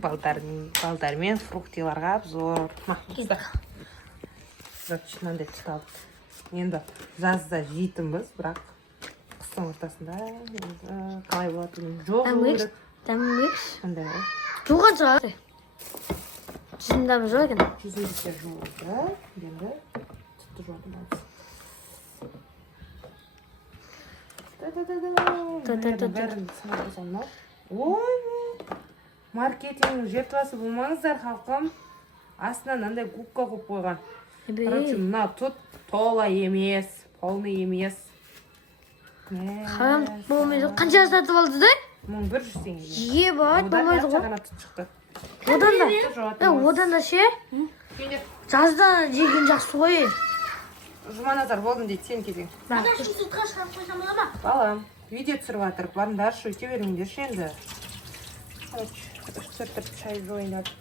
балдар мен фруктиларға обзор. Мынандай тұталды. Енді жазда жейтінбіз, бірақ қыстың ортасында қалай болады жоқ. Тәмбекш. Қандай? Жуған шығар. Жүзімдәмі жоқ екен. Жүзімдікке жуылды. Енді тұтты жуатын боламыз. Ой, маркетинг жертвасы болмаңыздар, халқым. Астынан андай губка қойып қойған. Короче, мына тұт тола емес, полный емес. Қарам болмайды. Қанша сатып алды да? 1100 теңге. Е бай, болмайды ғой. Одан да ше? Жазда жеген жақсы ғой. Жұманазар болдым дейді, сен кезең. Ана үшін сыртқа шығарып қойсам бола ма? Балам, видео түсіріп жатыр. Барыңдаршы, өте беріңдерші енді. Үш-төрт шай жойындадық.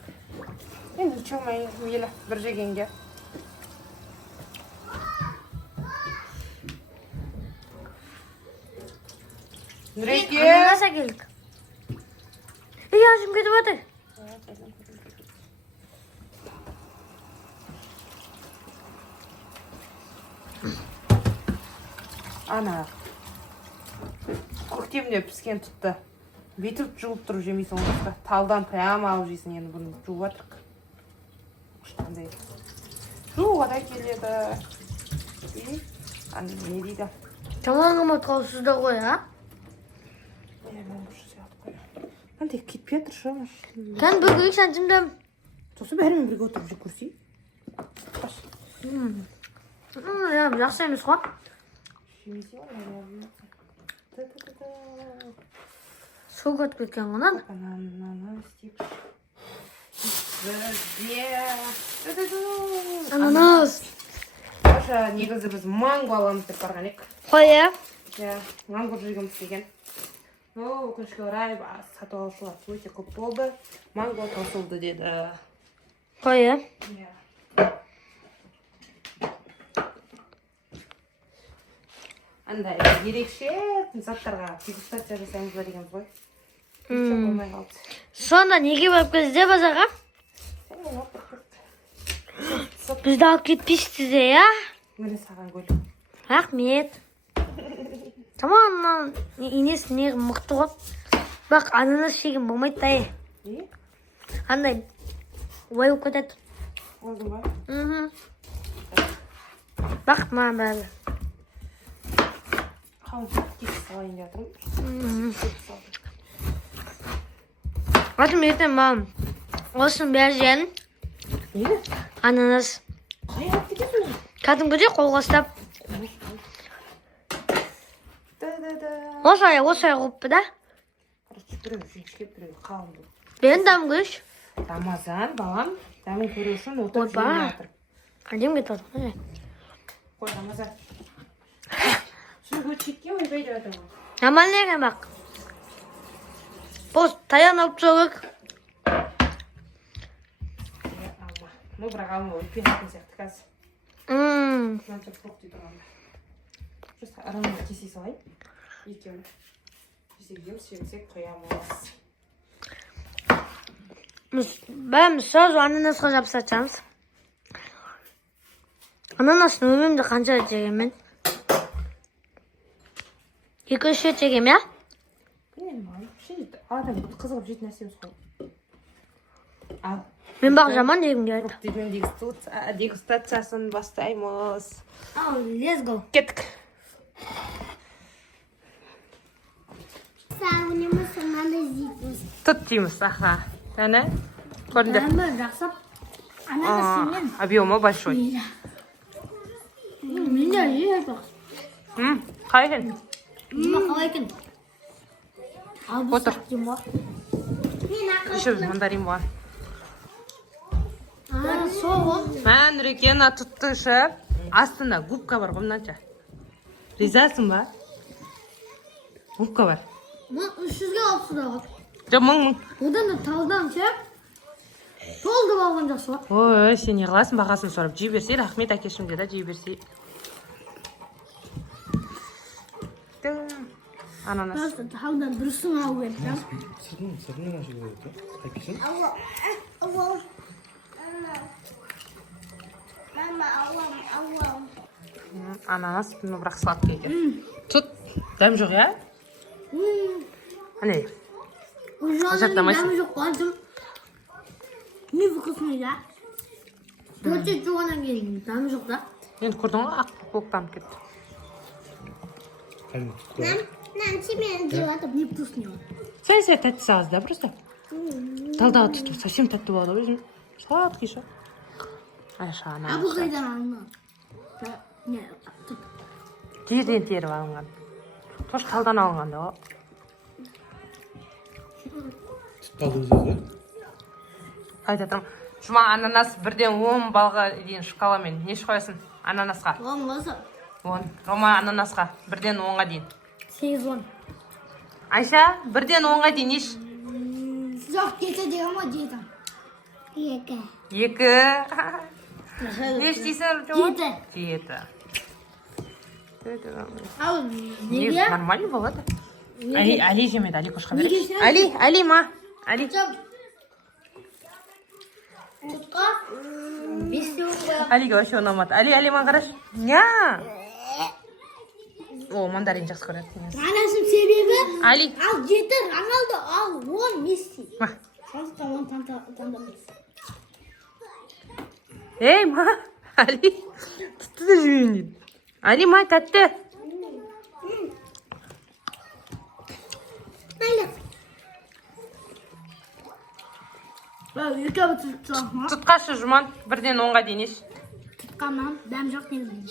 Енді чомай мейлі бір жегенге. Нұреке! Ананас әкелдік. Ашым кетіп жатыр. Ана, көктемде піскен тұтты. Бүйтіп жуып тұрып жемейсің оңғысқа. Талдан прямо алып жейсің, енді бұны жуып атырық. Қандай. Жуға да келеді. Аны не дейді? Тамағыма қауысызда қой, а? Қандай кетпей тұршы. Кән бүгін сәнтімдім. Сосы бәрімен бірге отырып жеп көрсей. Жақсы емес қой. Су көтіп кеткен ғынан. Ананас. Аша, негізі біз манго аламыз деп барған ек. Қой, е? Манго жегіміз келген. Өкінішке орай, сатып алушылар өте көп болды. Манго таусылды деді. Қой, е? Андай ерекше заттарға дегустация жасаймыз ба деген ғой. Болмай қалды. Сонда неге барып кезде базарға? Бізді алып кетпейсіз де, я? Міне саған гүл. Рахмет. Тамағынан инесі не мықты ғой. Бақ, ананас жеген болмайды да, Не? Андай ойып кетеді. Олдың ба? Бақ, маған бәрі. Қауын кесіп салайын жатырмын. Атым ертең мам. Осының бәрі жен. Нені? Ананас. Қай атты кетің? Кәдімгідей қолға ұстап. Осылай қойыппы да. Біреу жіңішкеп, біреу қалың бұл. Бен дамгүш. Рамазан, балам. Дәмін көру үшін отырып жейін жатыр. Әдем кетіп отыр. Қой, Рамазан. Су көтшекке ойбай деп жатыр ғой. Нормальный екен бақ. Бос, таян алып соғық. Ну, бірақ алма өтпен атын сияқты қазір. Мынанша тоқ дейді тұрғанда. Just арамын кесе салайын. Екеуін. Жесек жемсек қоямыз. Бәріміз сразу ананасқа жапсатамыз. Ананасын өмірімде қанша рет жегенмен? 2-3 рет жегем, я? Адам қызығып жейтін нәрсеміз қой. Ал. Мен бақ жаман жегім келеді. Дегустациясын бастаймыз. Ал, let's go. Кеттік. Тұт дейміз, аха. Әне? Көріндер. Жақсап. Ананасымен. Объемы большой. Мен де ей бақ. Қай екен? Қалай екен? Отыр. Еще мандарин бар. Соғын. Мән рекен тұтты ішіп. Астында губка бар, қомнанша. Ризасың ба? Губка бар. Бұл 300-ге алыпсы дағы. Жоқ, 1000. Одан да талдан ше. Толды балған жақсы ба? Ой, сен не қыласың, бағасын сұрап жей берсей, рахмет әкешім деді, жей берсей. Ananas. Просто талдан дұрысын алу керек та. Сыртынан ашу керек та. Қайтпайсың? Ананас, но бірақ сладкий екен. Тұт, дәм жоқ, иә? Ане, Ажаттамайсың. Дәмі жоқ қой. Невкусный, да? Төртте жуғаннан кейін дәмі жоқ та. енді көрдің ғой, ақ боқтанып кетті. Кәдімгі тұт қой. Нам тебе делать невкусный. Сәл тәттісі аз, да, просто? Талдағы тұту совсем тәтті болады ғой, өзім. Сладкий ше. Айша, А бұл ананас. қайдан алынған? Не, тұт. Жерден теріп алынған. Тош талдан алынған да. Тұтпалдың сөзі. Айтып тұрмын. Жұма ананас 1-10 балға дейін шкаламен. Не қоясың ананасқа? Оған болса 10. Рома ананасқа 1-10-ға дейін. 8-10. Айша 1-10-ға дейін еш? Жоқ, жеті деген ма жеті? 2. 2. Не істейсің, Рома? 7. 7. Ал Не, неге? нормально болады. Али жемеді, Али көшқа Неге береді. сен? Али, ма? Али. Тұтқа 5 қояққа. Алиге вообще ұнамады. Али, маған қарашы. Ня! О, мандарин жақсы көреді. Анасының себебі Али. ал 7 Роналдо, ал 10 Месси. Ма. Сондықтан оны таңдамайсыз. Ей, ма. Али. Тұтты да жемейін дейді. Али, ма, тәтті. Майлы. Екі бұтыртты. Тұтқашы жұман 1-10-ға дейін еш. Тұтқаннан дәм жоқ негізінде.